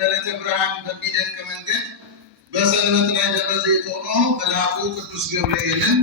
በዕለተ ብርሃን በሚደንቅ መንገድ በሰንበት ላይ ደብረ ዘይት ሆኖ መልአኩ ቅዱስ ገብርኤልን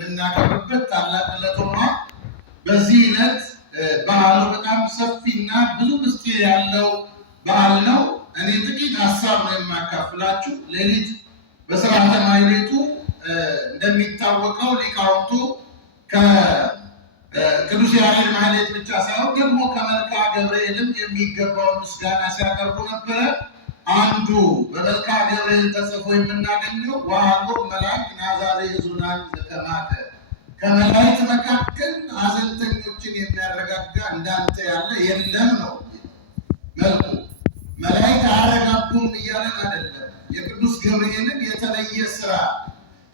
ልናከብርበት ታላቅ ዕለት ሆኖ በዚህ ዕለት በዓሉ በጣም ሰፊና ብዙ ምስጢር ያለው በዓል ነው። እኔ ጥቂት ሀሳብ ነው የማካፍላችሁ። ሌሊት በሥርዓተ ማኅሌቱ እንደሚታወቀው ሊቃውንቱ ከቅዱስ ያሬድ ማኅሌት ብቻ ሳይሆን ደግሞ ከመልክዓ ገብርኤልም የሚገባውን ምስጋና ሲያቀርቡ ነበረ። አንዱ በመልክዓ ገብርኤል ተጽፎ የምናገኘው ወሀቦ መልአክ ናዛሬ ሕዙናን ዘከማከ፣ ከመላእክት መካከል ሐዘንተኞችን የሚያረጋጋ እንዳንተ ያለ የለም ነው መልኩ። መላእክት አያረጋጉም እያለን አይደለም። የቅዱስ ገብርኤልን የተለየ ስራ፣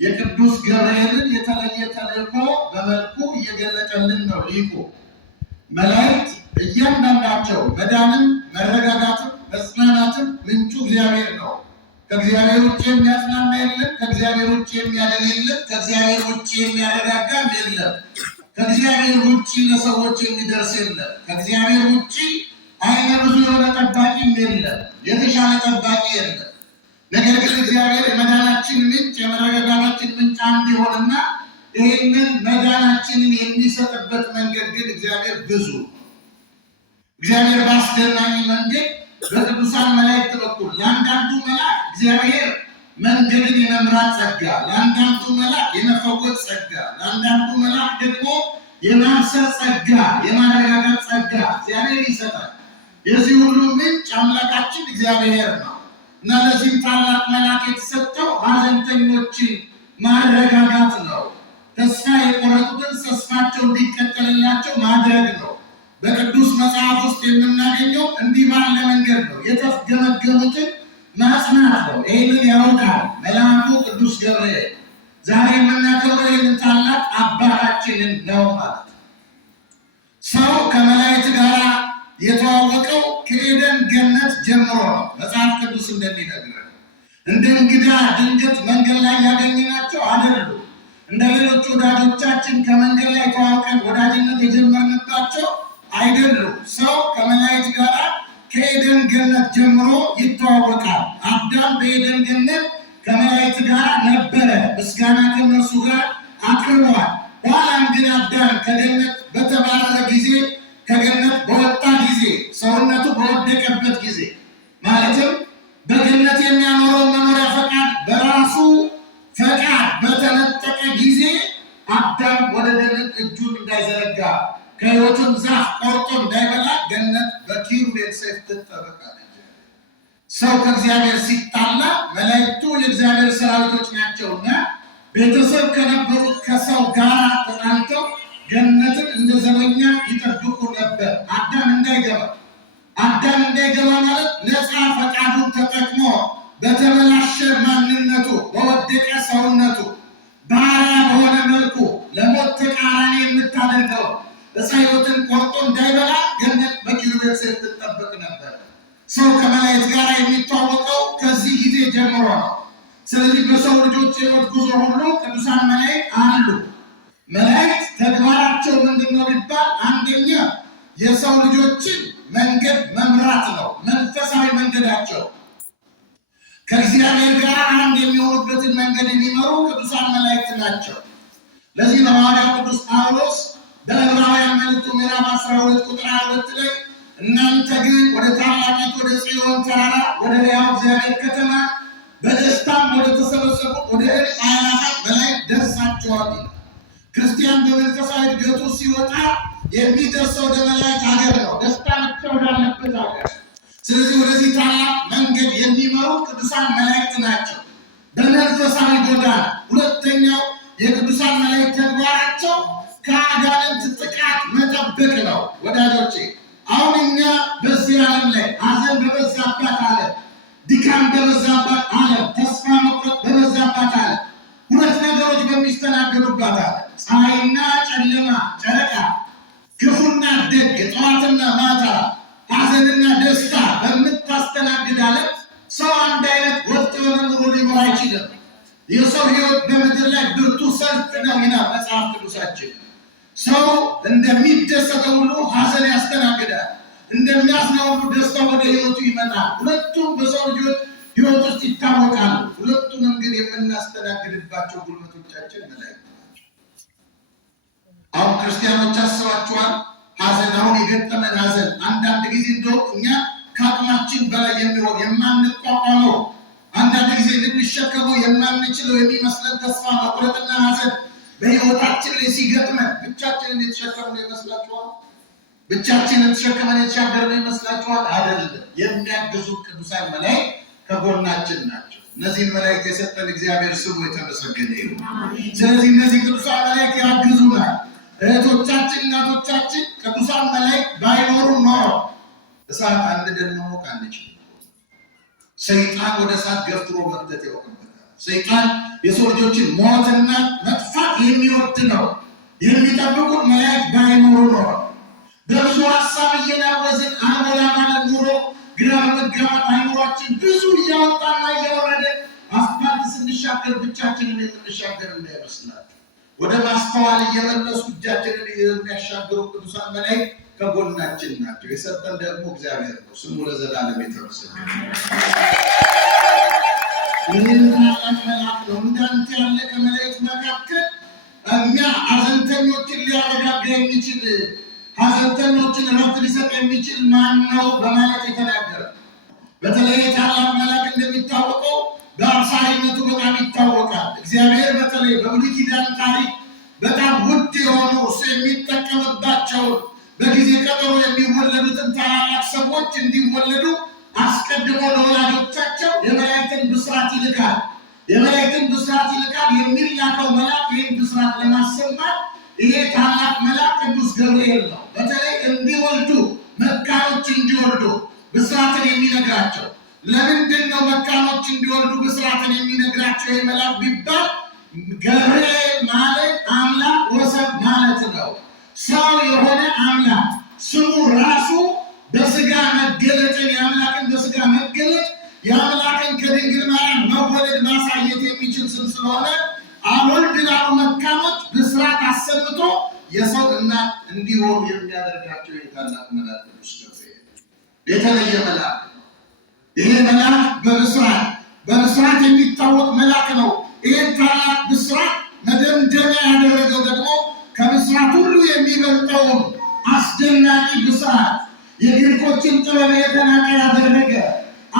የቅዱስ ገብርኤልን የተለየ ተልእኮ በመልኩ እየገለጠልን ነው ሊቁ። መላእክት እያንዳንዳቸው መዳንም መረጋጋትም መጽናናትም ምንጩ እግዚአብሔር ነው። ከእግዚአብሔር ውጭ የሚያጽናና የለም። ከእግዚአብሔር ውጭ የሚያድን የለም። ከእግዚአብሔር ውጭ የሚያረጋጋም የለም። ከእግዚአብሔር ውጭ ለሰዎች የሚደርስ የለም። ከእግዚአብሔር ውጭ አይነ ብዙ የሆነ ጠባቂም የለም። የተሻለ ጠባቂ የለም። ነገር ግን እግዚአብሔር የመዳናችን ምንጭ የመረጋጋታችን ምንጭ አንድ ይሆንና ይህንን መዳናችንን የሚሰጥበት መንገድ ግን እግዚአብሔር ብዙ እግዚአብሔር በአስደናቂ መንገድ በቅዱሳን መላእክት በኩል ለአንዳንዱ መልአክ እግዚአብሔር መንገድን የመምራት ጸጋ፣ ለአንዳንዱ መልአክ የመፈወስ ጸጋ፣ ለአንዳንዱ መልአክ ደግሞ የማብሰር ጸጋ፣ የማረጋጋት ጸጋ እግዚአብሔር ይሰጣል። የዚህ ሁሉ ምንጭ አምላካችን እግዚአብሔር ነው እና ለዚህ ታላቅ መልአክ የተሰጠው ሐዘንተኞችን ማረጋጋት ነው። ተስፋ የቆረጡትን ተስፋቸው እንዲቀጥልላቸው ማድረግ ነው። በቅዱስ መጽሐፍ ውስጥ የምናገኘው እንዲህ ባለ መንገድ ነው። የተፍገመገሙትን ማጽናት ነው። ይህንን ያውቃል መልአኩ ቅዱስ ገብርኤል። ዛሬ የምናከብረው ይህንን ታላቅ አባታችንን ነው ማለት ነው። ሰው ከመላእክት ጋር የተዋወቀው ከኤደን ገነት ጀምሮ ነው። መጽሐፍ ቅዱስ እንደሚነግረን እንደ እንግዳ ድንገት መንገድ ላይ ያገኘናቸው አይደሉም። እንደ ሌሎች ወዳጆቻችን ከመንገድ ላይ ተዋውቀን ወዳጅነት የጀመርንባቸው አይደሉም። ሰው ከመላእክት ጋር ከኤደን ገነት ጀምሮ ይተዋወቃል። አዳም በኤደን ገነት ከመላእክት ጋር ነበረ፣ ምስጋና ከነሱ ጋር አቅርበዋል። ኋላም ግን አዳም ከገነት በተባረረ ጊዜ፣ ከገነት በወጣ ጊዜ፣ ሰውነቱ በወደቀበት ጊዜ ማለትም በገነት የሚያኖረውን መኖሪያ ፈቃድ በራሱ ፈቃድ በተነጠቀ ጊዜ አዳም ወደ ገነት እጁን እንዳይዘረጋ ከሕይወትም ዛፍ ቆርጦ እንዳይበላ ገነት በኪሩቤል ሰይፍ ትጠበቃለች። ሰው ከእግዚአብሔር ሲጣላ መላእክቱ የእግዚአብሔር ሰራዊቶች ናቸውና ቤተሰብ ከነበሩት ከሰው ጋር ተጣልተው ገነትን እንደ ዘበኛ ይጠብቁ ነበር። አዳም እንዳይገባ ማለት ነፃ ፈቃዱን ተጠቅሞ በተበላሸ ማንነቱ በወደቀ ሰውነቱ ባሪያ በሆነ መልኩ ለሞት ተቃራኒ የምታደርገው ዕፀ ሕይወትን ቆርጦ እንዳይበላ ገነት በኪሩቤል ሰይፍ ትጠበቅ ነበር። ሰው ከመላእክት ጋር የሚተዋወቀው ከዚህ ጊዜ ጀምሮ ነው። ስለዚህ በሰው ልጆች የሕይወት ጉዞ ሁሉ ቅዱሳን መላእክት አሉ። መላእክት ተግባራቸው ምንድን ነው ቢባል፣ አንደኛ የሰው ልጆችን መንገድ መምራት ነው። መንፈሳዊ መንገዳቸው ከእግዚአብሔር ጋር አንድ የሚሆኑበትን መንገድ የሚመሩ ቅዱሳን መላእክት ናቸው። ለዚህ ነው ሐዋርያው ቅዱስ ጳውሎስ በዕብራውያን መልእክቱ ምዕራፍ 12 ቁጥር 22 ላይ እናንተ ግን ወደ ታላቂቱ ወደ ጽዮን ተራራ ወደ ሕያው እግዚአብሔር ከተማ በደስታም ወደ ተሰበሰቡት ወደ እልፍ አእላፋት መላእክት ደርሳችኋል። ክርስቲያን በመንፈሳዊ እድገቱ ሲወጣ የሚደርሰው ወደ መላእክት ሀገር ነው፣ ደስታቸው ወዳለበት ሀገር። ስለዚህ ወደዚህ ታላቅ መንገድ የሚመሩ ቅዱሳን መላእክት ናቸው በመንፈሳዊ ጎዳና። ሁለተኛው የቅዱሳን መላእክት ተግባራቸው ከአጋንንት ጥቃት መጠበቅ ነው። ወዳጆቼ አሁን እኛ በዚህ ዓለም ላይ ሐዘን በበዛባት ዓለም፣ ድካም በበዛባት ዓለም፣ ተስፋ መቁረጥ በበዛባት ዓለም፣ ሁለት ነገሮች በሚስተናገዱባት ዓለም፣ ፀሐይና ጨለማ፣ ጨረቃ፣ ክፉና ደግ፣ ጠዋትና ማታ፣ ሐዘንና ደስታ በምታስተናግድ ዓለም ሰው አንድ አይነት ወጥ የሆነ ኑሮ ሊኖር አይችልም። የሰው ሕይወት በምድር ላይ ብርቱ ሰልፍ ነው ይላል መጽሐፍ ቅዱሳችን። ሰው እንደሚደሰተው ሁሉ ሐዘን ያስተናግዳል። እንደሚያዝነው ደስታ ወደ ህይወቱ ይመጣል። ሁለቱም በሰው ልጆች ህይወት ውስጥ ይታወቃሉ። ሁለቱንም ግን የምናስተናግድባቸው ጉልበቶቻችን መላእክት ናቸው። አሁን ክርስቲያኖች አስባችኋል? ሐዘን አሁን የገጠመን ሐዘን አንዳንድ ጊዜ እንደው እኛ ከአቅማችን በላይ የሚሆን የማንቋቋመው አንዳንድ ጊዜ ልንሸከመው የማንችለው የሚመስለን ተስፋ መቁረጥና ሐዘን በህይወታችን ላይ ሲገጥመን ብቻችንን የተሸከምነው ይመስላችኋል? ብቻችንን ተሸክመን የተሻገርን ይመስላችኋል? አይደለም። የሚያግዙ ቅዱሳን መላእክት ከጎናችን ናቸው። እነዚህን መላእክት የሰጠን እግዚአብሔር ስሙ የተመሰገነ ይሁን። ስለዚህ እነዚህ ቅዱሳን መላእክት ያግዙናል። እህቶቻችን፣ እናቶቻችን ቅዱሳን መላእክት ባይኖሩ ኖሮ እሳት አንድደን መሞቅ አንችልም። ሰይጣን ወደ እሳት ገፍትሮ መክተት ያውቅበታል። ሰይጣን የሰው ልጆችን ሞትና መጥፋት የሚወድ ነው። የሚጠብቁት መላእክት ባይኖሩ ኖሮ በብዙ ሀሳብ እየናወዝን አሞላ ማለት ኑሮ ግራ በመጋባት አይኖራችን ብዙ እያወጣና እያወረደ አስፋልት ስንሻገር ብቻችንን የምንሻገር እንዳይመስላችሁ። ወደ ማስተዋል እየመለሱ እጃችንን የሚያሻግሩ ቅዱሳን መላእክት ከጎናችን ናቸው። የሰጠን ደግሞ እግዚአብሔር ነው። ስሙ ለዘላለም የተመሰገነ ይህን ታላቅ መልአክ ነው። እንዳንተ ያለ ከመላእክት መካከል እኛ ሐዘንተኞችን ሊያረጋጋ የሚችል ሐዘንተኞችን እረፍት ሊሰጥ የሚችል ማን ነው በማለት የተናገረ። በተለይ ታላቅ መልአክ እንደሚታወቀው በአብሳሪነቱ በጣም ይታወቃል። እግዚአብሔር በተለይ በብሉይ ኪዳን ታሪክ በጣም ውድ የሆኑ እሱ የሚጠቀምባቸውን በጊዜ ቀጠሮ የሚወለዱትን ታላላቅ ሰዎች እንዲወለዱ አስቀድሞ ለወላጆቻቸው የመላእክትን ብስራት ይልካል። የመላእክትን ብስራት ይልካል። የሚላከው መልአክ ይህን ብስራት ለማሰማት ይሄ ታላቅ መልአክ ቅዱስ ገብርኤል ነው። በተለይ እንዲወልዱ መካኖች እንዲወልዱ ብስራትን የሚነግራቸው። ለምንድን ነው መካኖች እንዲወልዱ ብስራትን የሚነግራቸው የመልአክ ቢባል ገብርኤል ማለት አምላክ ወሰብ ማለት ነው። ሰው የሆነ አምላክ ስሙ ራሱ በስጋ መገለጥን የአምላክን በስጋ መገለጥ የአምላክን ከድንግል ማርያም መወለድ ማሳየት የሚችል ስም ስለሆነ አወልድ ላሉ መካኖች ብስራት አሰምቶ የሰው እናት እንዲሆኑ የሚያደርጋቸው የታላቅ መልአክ ቅዱስ ገብርኤል የተለየ መልአክ ነው። ይሄ መልአክ በብስራት የሚታወቅ መልአክ ነው። ይህን ታላቅ ብስራት መደምደሚያ ያደረገው ደግሞ ከብስራት ሁሉ የሚበልጠውን አስደናቂ ብስራት የግሪኮችን ጥበብ የተናቀ ያደረገ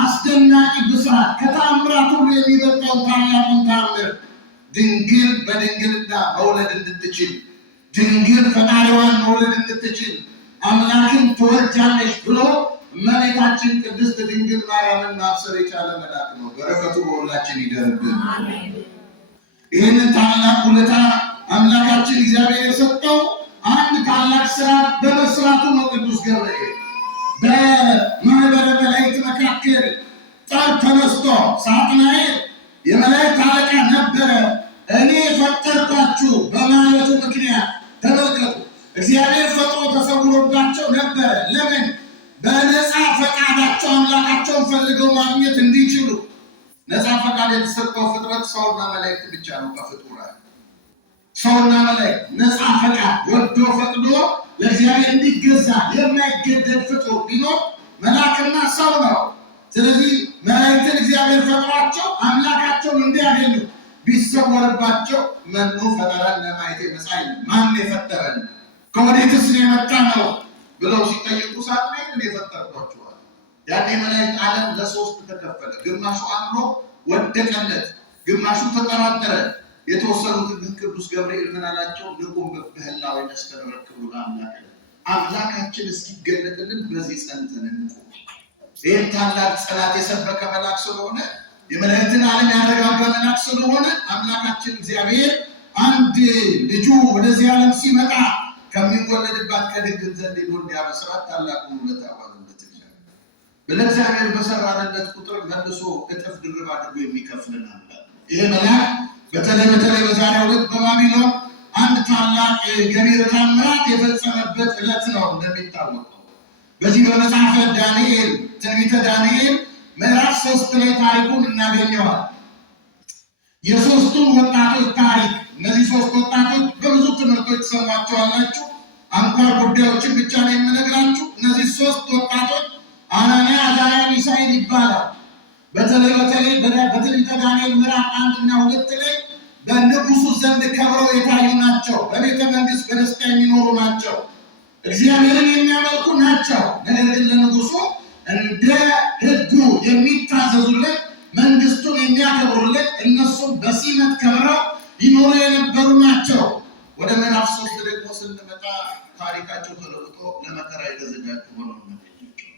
አስደናቂ ብስራት ከተአምራት ሁሉ የሚበልጠውን ታላቁን ተአምር ድንግል በድንግልና መውለድ እንድትችል ድንግል ፈጣሪዋን መውለድ እንድትችል አምላክን ትወልጃለሽ ብሎ እመቤታችን ቅድስት ድንግል ማርያምን ማብሰር የቻለ መልአክ ነው። በረከቱ በሁላችን ይደርብን። ይህንን ታላቅ ውለታ አምላካችን እግዚአብሔር የሰጠው አንድ ታላቅ ስራ በመስራቱ ነው። ቅዱስ ገብርኤል በማህበረ መላእክት መካከል ጠብ ተነስቶ ሳጥናኤል የመላእክት አለቃ ነበረ፣ እኔ ፈጠርኳችሁ በማለቱ ምክንያት ተመልከቱ። እግዚአብሔር ፈጥሮ ተሰውሮባቸው ነበረ። ለምን? በነፃ ፈቃዳቸው አምላካቸውን ፈልገው ማግኘት እንዲችሉ። ነፃ ፈቃድ የተሰጠው ፍጥረት ሰውና መላእክት ብቻ ነው። ከፍጡራን ሰውና መላእክት ነፃ ፈቃድ ወዶ ፈቅዶ ለእግዚአብሔር እንዲገዛ የማይገደድ ፍጡር ቢኖር መልአክና ሰው ነው። ስለዚህ መላእክትን እግዚአብሔር ፈጥሯቸው አምላካቸውን እንዲያገኙ ቢሰወርባቸው መኑ ፈጠረን ለማየት መሳይ ማን የፈጠረን ከወዴትስ የመጣ ነው ብለው ሲጠይቁ ሳጥናኤልን የፈጠርኳቸዋል። ያኔ መላእክት ዓለም ለሶስት ተከፈለ። ግማሹ አምኖ ወደቀለት፣ ግማሹ ተጠራጠረ። የተወሰኑት ግን ቅዱስ ገብርኤል ምን አላቸው? ንቁም በህላዌ ነስተረክቡ ለአምላክ አምላካችን እስኪገለጥልን በዚህ ጸንተን እንቁም። ይህም ታላቅ ጸሎት የሰበከ መልአክ ስለሆነ የመላእክትን ዓለም ያረጋጋ መልአክ ስለሆነ አምላካችን እግዚአብሔር አንድ ልጁ ወደዚህ ዓለም ሲመጣ ከሚወለድባት ከድንግል ዘንድ ሄዶ እንዲያበስራት ታላቁን ውለታ ዋለለት። እግዚአብሔር በሰራንለት ቁጥር መልሶ እጥፍ ድርብ አድርጎ የሚከፍልን አምላክ። ይሄ መልአክ በተለይ በዛሬው ዕለት በባቢሎን አንድ ታላቅ ገቢረ ተአምራት የፈጸመበት ዕለት ነው። እንደሚታወቀው በዚህ በመጽሐፈ ዳንኤል ትንቢተ ዳንኤል ምዕራፍ 3 ላይ ታሪኩን እናገኘዋል። የሶስቱን ወጣቶች ታሪክ። እነዚህ ሶስት ወጣቶች በብዙ ትምህርቶች ትሰሟቸዋላችሁ። አንኳር ጉዳዮችን ብቻ ነው የምነግራችሁ። እነዚህ ሶስት ወጣቶች አናንያ፣ አዛርያ፣ ሚሳኤል ይባላል። በተለይ በትንቢተ ዳንኤል ምዕራፍ 1 እና 2 ላይ በንጉሱ ዘንድ ከብረው የታዩ ናቸው። በቤተ መንግስት በደስታ የሚኖሩ ናቸው። እግዚአብሔርን የሚያመልኩ ናቸው። ነገር ግን ለንጉሱ እንደ ሕጉ የሚታዘዙለት፣ መንግስቱን የሚያከብሩለት፣ እነሱም በሲመት ከብረው ይኖሩ የነበሩ ናቸው። ወደ ምዕራፍ 3 ደግሞ ስንመጣ ታሪካቸው ተለውጦ ለመከራ የተዘጋጁ ሆነው እናገኛቸው።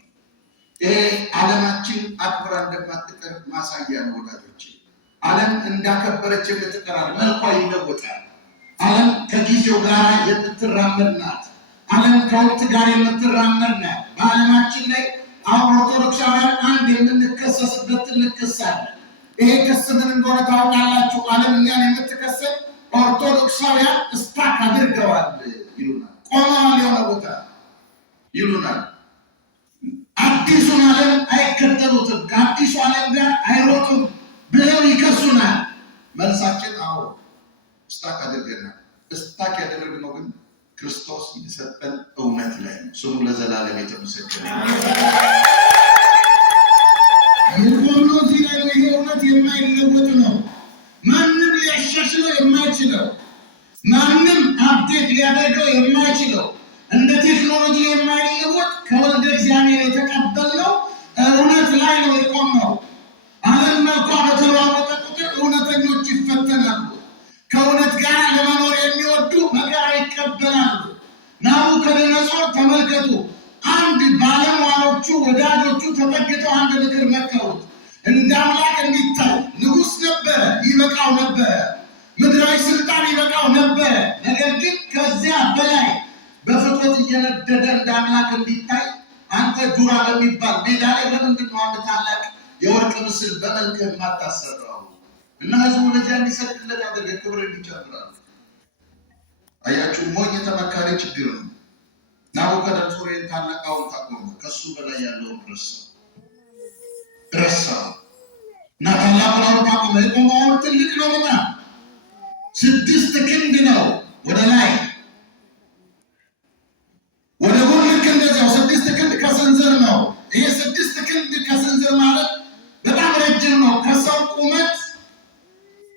ይሄ ዓለማችን አክብራ እንደማትቀር ማሳያ ነው ወዳጆች። ዓለም እንዳከበረች የምትቀራል፣ መልኳ ይለወጣል። ዓለም ከጊዜው ጋር የምትራመድ ናት። ዓለም ከወቅት ጋር የምትራመድ ናት። በዓለማችን ላይ አሁን ኦርቶዶክሳውያን አንድ የምንከሰስበት ትልቅ ክስ አለ። ይሄ ክስ ምን እንደሆነ ታውቃላችሁ? ዓለም እኛን የምትከሰስ ኦርቶዶክሳውያን ስታክ አድርገዋል ይሉናል፣ ቆመዋል የሆነ ቦታ ይሉናል። አዲሱን ዓለም አይከተሉትም፣ ከአዲሱ ዓለም ጋር አይሮጡም ብለው ይከሱናል። መልሳችን አዎ ስታክ አድርገናል። ስታክ ያደረግነው ግን ክርስቶስ የሰጠን እውነት ላይ ነው። ስሙ ለዘላለም የተመሰገነ የቆምነው እዚህ ላይ ነው። ይሄ እውነት የማይለወጥ ነው። ማንም ሊያሻሽለው የማይችለው፣ ማንም አፕዴት ሊያደርገው የማይችለው፣ እንደ ቴክኖሎጂ የማይለወጥ ከወልደ እግዚአብሔር የተቀበልነው እውነት ላይ ነው የቆምነው። ዓለም መልኳ በተለዋወጠ ቁጥር እውነተኞች ይፈተናሉ። ከእውነት ጋር ለመኖር የሚወዱ መከራ ይቀበላሉ። ናቡከደነፆር ተመልከቱ፣ አንድ ባለሟሎቹ ወዳጆቹ ተጠግተው አንድ ምክር መከሩት። እንደ አምላክ እንዲታይ ንጉሥ ነበረ፣ ይበቃው ነበረ። ምድራዊ ስልጣን ይበቃው ነበረ። ነገር ግን ከዚያ በላይ በፍጥረት እየነደደ እንደ አምላክ እንዲታይ አንተ ዱራ በሚባል ሜዳ ላይ ለምንድን ነው አንድ ታላቅ የወርቅ ምስል በመልክህ የማታሰራው? እና ህዝቡ ለዚያ እንዲሰግድለት አደረገ፣ ክብር እንዲጨምራል። አያችሁ፣ ሞኝ ተመካሪ ችግር ነው። ናቡከደነፆር ታላቃውን ታቆመ፣ ከሱ በላይ ያለውን ረሳው እና ታላቁን ታቆመ። የቆመውን ትልቅ ነው በጣም 6 ክንድ ነው ወደ ላይ፣ ወደ ጎን ልክ እንደዚያው 6 ክንድ ከስንዝር ነው። ይሄ 6 ክንድ ከስንዝር ማለት በጣም ረጅም ነው። ከሰው ቁመት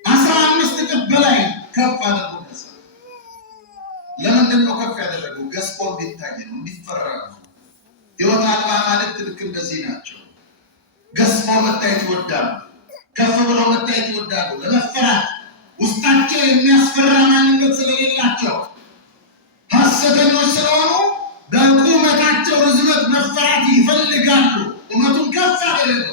15 እጥፍ በላይ ከፍ አድርጎ ከሰው። ለምንድን ነው ከፍ ያደረገው? ገዝፎ እንዲታይ ነው፣ እንዲፈራ ነው። ሕይወት አልባ ማለት ልክ እንደዚህ ናቸው። ገዝፈው መታየት ይወዳሉ፣ ከፍ ብለው መታየት ይወዳሉ። ለመፈራት ውስጣቸው የሚያስፈራ ማንነት ስለሌላቸው ሐሰተኞች ስለሆኑ በቁመታቸው ርዝመት መፈራት ይፈልጋሉ። ቁመቱን ከፍ አደረገው።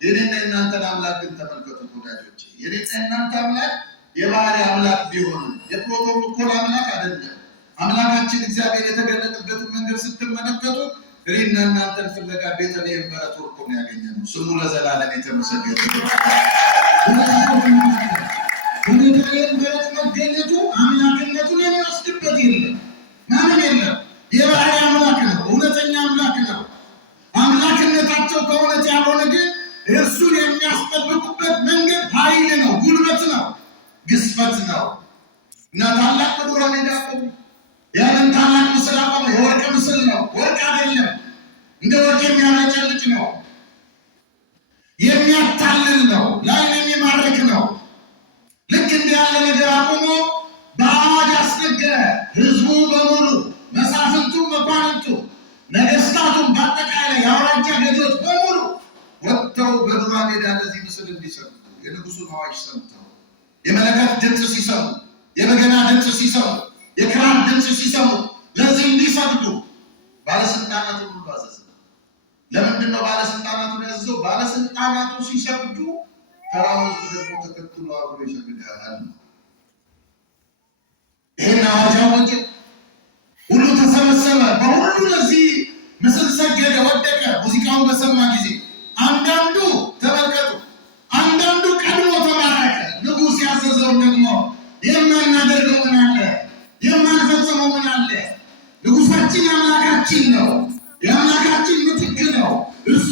የኔና የእናንተን አምላክ ግን ተመልከቱት ወዳጆች። የኔና የእናንተ አምላክ የባህሪ አምላክ ቢሆንም የፕሮቶኮል አምላክ አይደለም። አምላካችን እግዚአብሔር የተገለጠበትን መንገድ ስትመለከቱ እኔና እናንተን ፍለጋ ቤተልሔም በረት ወርቆ ነው ያገኘነው። ስሙ ለዘላለም የተመሰገነ ይሁን። በቤተልሔም በረት መገኘቱ አምላክነቱን የሚወስድበት የለም፣ ማንም የለም። የባህሪ አምላክ ነው፣ እውነተኛ አምላክ ነው። አምላክነታቸው ከእውነት ያልሆነ ግን እርሱን የሚያስጠብቁበት መንገድ ኃይል ነው፣ ጉልበት ነው፣ ግዝፈት ነው። እና ታላቅ በዱራ ሜዳ ቆሙ። ያንን ታላቅ ምስል አቆመ። የወርቅ ምስል ነው፣ ወርቅ አይደለም። እንደ ወርቅ የሚያመጨልጭ ነው፣ የሚያታልል ነው፣ ላይን የሚማርክ ነው። ልክ እንዲህ ያለ ነገር አቁሞ በአዋጅ አስነገረ። ህዝቡ በሙሉ መሳፍንቱም፣ መኳንንቱ፣ ነገስታቱም፣ በአጠቃላይ የአውራጃ ገዢዎች በሙሉ ወጥተው በዱራ ሜዳ ለዚህ ምስል እንዲሰሙ የንጉሱን አዋጅ ሰምተው የመለከት ድምፅ ሲሰሙ፣ የበገና ድምፅ ሲሰሙ፣ የክራር ድምፅ ሲሰሙ ለዚህ እንዲሰግዱ ባለስልጣናቱ ሁሉ አዘዘ። ለምንድን ነው ባለስልጣናቱን ያዘዘው? ባለስልጣናቱ ሲሰግዱ ተራው ህዝብ ደግሞ ተከትሎ አብሮ ይሰግዳል። ይህን አዋጅ አወጀ። ሁሉ ተሰበሰበ፣ በሁሉ ለዚህ ምስል ሰገደ፣ ወደቀ። ሙዚቃውን በሰማ ጊዜ አንዳንዱ ተመልከቱ፣ አንዳንዱ ቀድሞ ተማረከ። ንጉሥ ያዘዘውን ደግሞ የማናደርገው ምን አለ? የማንፈጽመው ምን አለ? ንጉሳችን የአምላካችን ነው፣ የአምላካችን ምትክ ነው። እሱ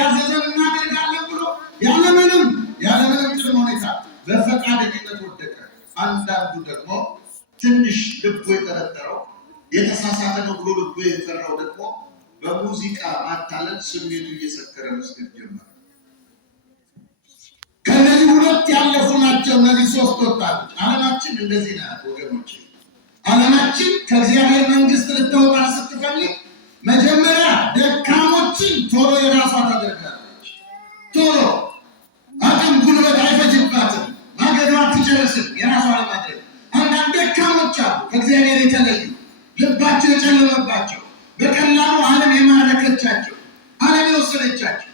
ያዘዘን እናደርጋለን ብሎ ያለምንም ቅድመ ሁኔታ በፈቃደኝነት ወደቀ። አንዳንዱ ደግሞ ትንሽ ልቡ የጠረጠረው የተሳሳተ ነው ብሎ ልቡ የፈራው ደግሞ በሙዚቃ ማታለል ስሜቱ እየሰከረ መስገድ ጀመረ። ከነዚህ ሁለት ያለፉ ናቸው እነዚህ ሶስት ወጣቶች። ዓለማችን እንደዚህ ናት ወገኖች። ዓለማችን ከእግዚአብሔር መንግስት ልትወጣ ስትፈልግ መጀመሪያ ደካሞችን ቶሎ የራሷ ታደርጋለች። ቶሎ አቅም ጉልበት አይፈጅባትም። ማገዷ አትጨርስም። የራሷ ለማድረግ አንዳንድ ደካሞች አሉ፣ ከእግዚአብሔር የተለዩ ልባቸው የጨለመባቸው፣ በቀላሉ ዓለም የማረከቻቸው፣ ዓለም የወሰደቻቸው